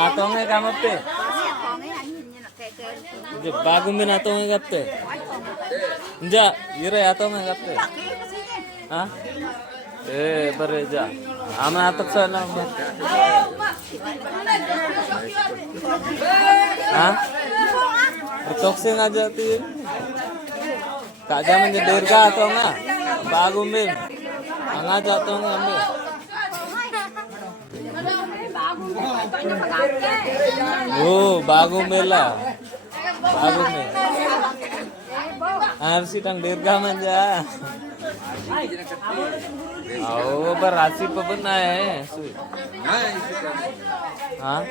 Atongnya kamu pe? Bagus min atongnya kapte? Enggak, ire atongnya kapte? Hah? Bereja. Ama atok sana. Hah? Bertoksing aja tin. Kak jaman jedir ka atau enggak? Bagus min. Angga atau enggak? Oh, bagus mela. Bagus me. Harus tang dirga manja. Oh, berasi pebena ya. Hah?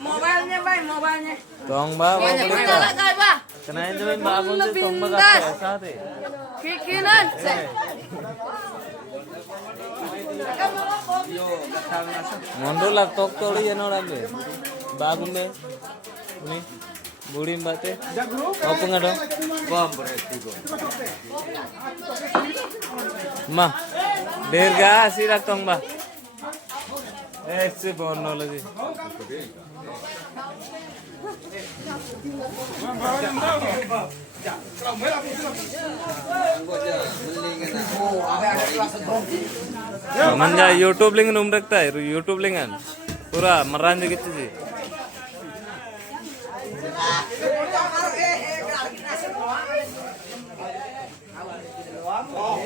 Mobilnya, Bay, mobilnya. Tong ba, kenain jamin bagus sih tong ba kasa deh. Kikinan. Mondo lah tok toli ya nora be. Bagus me. Ini budi mbate. Apa nggak dong? Mah, dirga sih tong ba. ऐसे बोलने लगे मंजा YouTube link नूम रखता है YouTube link है पूरा मरान जो कितनी थी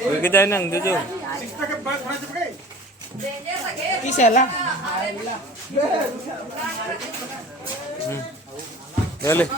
कोई जाए ना अंग्रेज जो Bisa lah. Boleh.